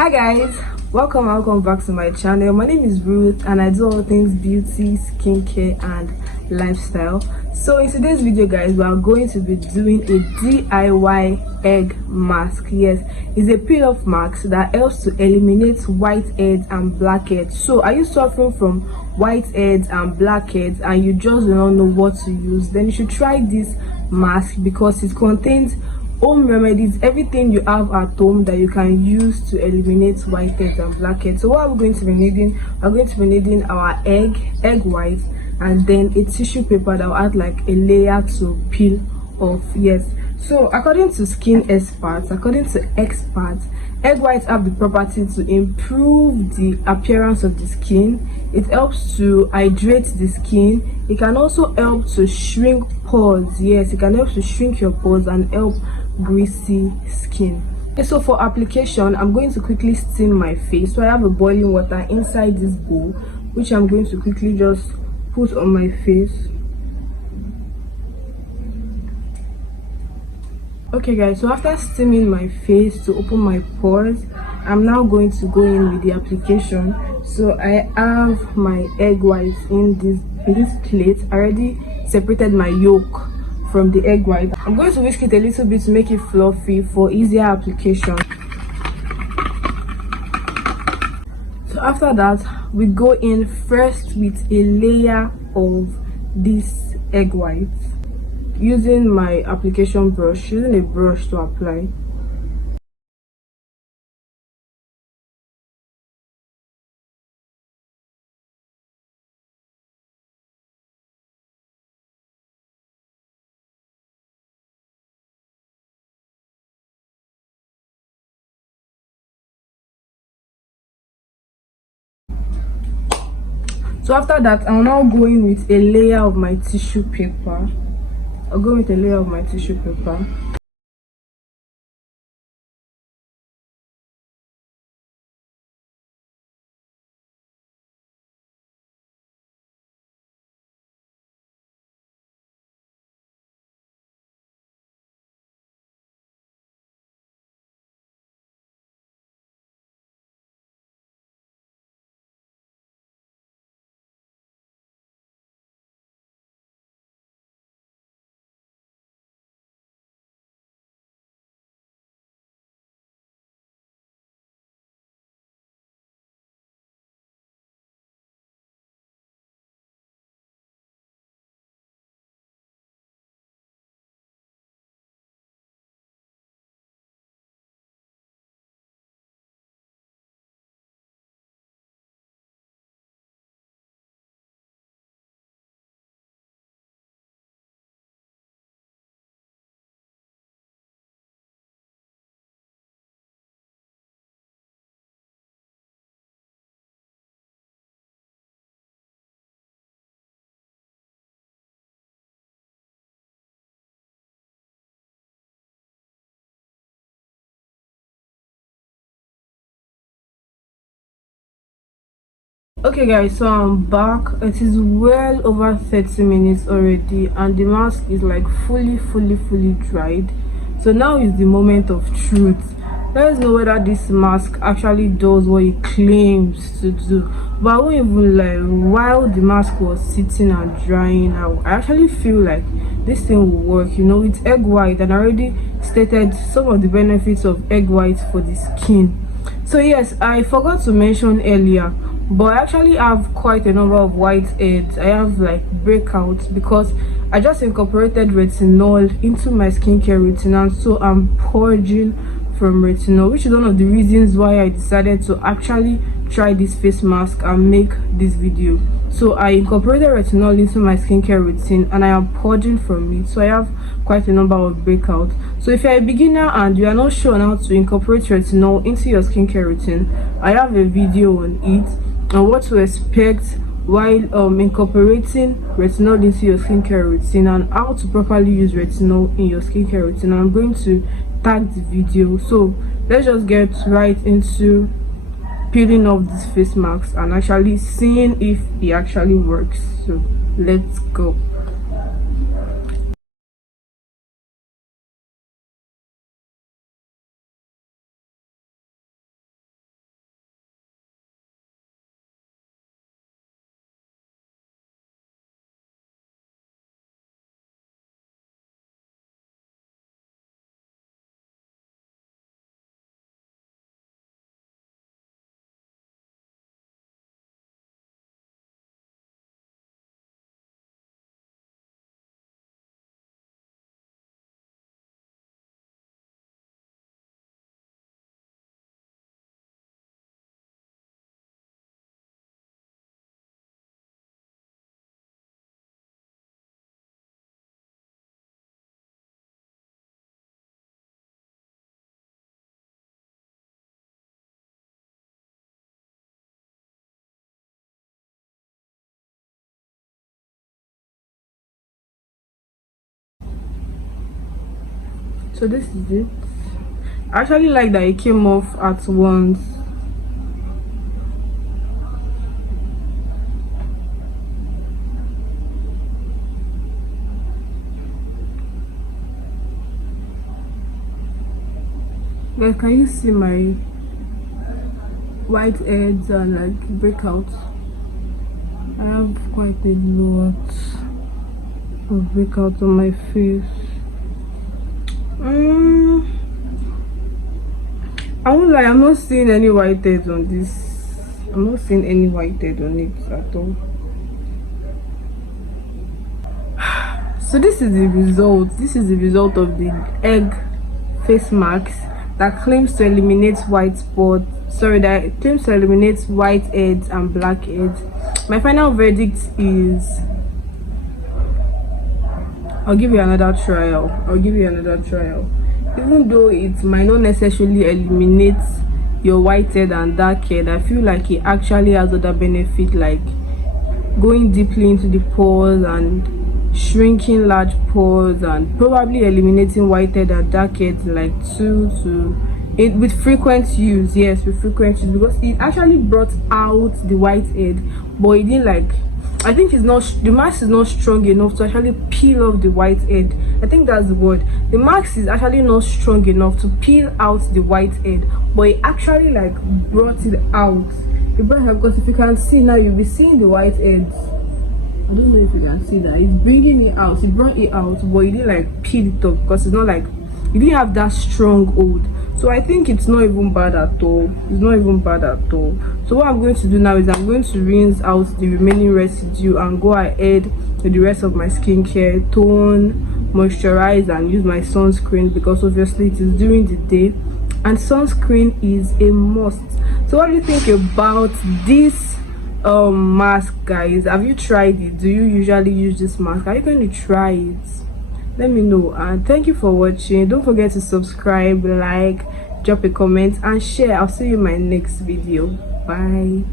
Hi guys, welcome back to my channel. My name is Ruth and I do all things beauty, skincare and lifestyle. So in today's video guys, we are going to be doing a DIY egg mask. Yes, it's a peel-off mask that helps to eliminate whiteheads and blackheads. So are you suffering from whiteheads and blackheads and you just do not know what to use? Then you should try this mask because it contains home remedies, everything you have at home that you can use to eliminate whiteheads and blackheads. So what are we going to be needing? We're going to be needing our egg white, and then a tissue paper that will add like a layer to peel off. Yes, so according to experts, egg whites have the property to improve the appearance of the skin. It helps to hydrate the skin. It can also help to shrink pores. Yes, it can help to shrink your pores and help greasy skin. Okay, so for application, I'm going to quickly steam my face. So I have a boiling water inside this bowl, which I'm going to quickly just put on my face. Okay guys, so after steaming my face to open my pores, I'm now going to go in with the application. So I have my egg whites in this plate. I already separated my yolk from the egg white. I'm going to whisk it a little bit to make it fluffy for easier application. So after that, we go in first with a layer of this egg white, using my application brush, using a brush to apply. So after that, I'll now go in with a layer of my tissue paper. I'll go with a layer of my tissue paper. Okay guys, so I'm back. It is well over 30 minutes already and the mask is like fully dried. So now is the moment of truth. Let us know whether this mask actually does what it claims to do. But I won't even lie, while the mask was sitting and drying out, I actually feel like this thing will work. You know, it's egg white and I already stated some of the benefits of egg white for the skin. So yes, I forgot to mention earlier, but I actually have quite a number of whiteheads. I have like breakouts because I just incorporated retinol into my skincare routine, and so I'm purging from retinol, which is one of the reasons why I decided to actually try this face mask and make this video. So I incorporated retinol into my skincare routine and I am purging from it, so I have quite a number of breakouts. So if you're a beginner and you are not sure on how to incorporate retinol into your skincare routine, I have a video on it and what to expect while incorporating retinol into your skincare routine and how to properly use retinol in your skincare routine. I'm going to tag the video. So let's just get right into peeling off this face mask and actually seeing if it actually works. So let's go. So this is it. I actually like that it came off at once. Guys, can you see my white heads and like breakouts? I have quite a lot of breakouts on my face. I won't lie, I'm not seeing any white heads on this. I'm not seeing any white head on it at all. So this is the result. This is the result of the egg face mask that claims to eliminate white spots. Sorry, that claims to eliminate white heads and blackheads. My final verdict is I'll give you another trial. Even though it might not necessarily eliminate your white head and dark head, I feel like it actually has other benefits, like going deeply into the pores and shrinking large pores, and probably eliminating white head and dark heads like 2 to 8 with frequent use. Yes, with frequent use, because it actually brought out the white head, but it didn't, like, I think it's not, the mask is not strong enough to actually peel off the white head. I think that's the word. The mask is actually not strong enough to peel out the white head, but it actually like brought it out. It brought it, because if you can see now, you'll be seeing the white heads. I don't know if you can see that. It's bringing it out. It brought it out, but it didn't like peel it off, because it's not like, it didn't have that strong hold. So I think it's not even bad at all. It's not even bad at all. So what I'm going to do now is I'm going to rinse out the remaining residue and go ahead with the rest of my skincare, tone, moisturize, and use my sunscreen, because obviously it is during the day and sunscreen is a must. So what do you think about this mask, guys? Have you tried it? Do you usually use this mask? Are you going to try it? Let me know, and thank you for watching. Don't forget to subscribe, like, drop a comment and share. I'll see you in my next video. Bye.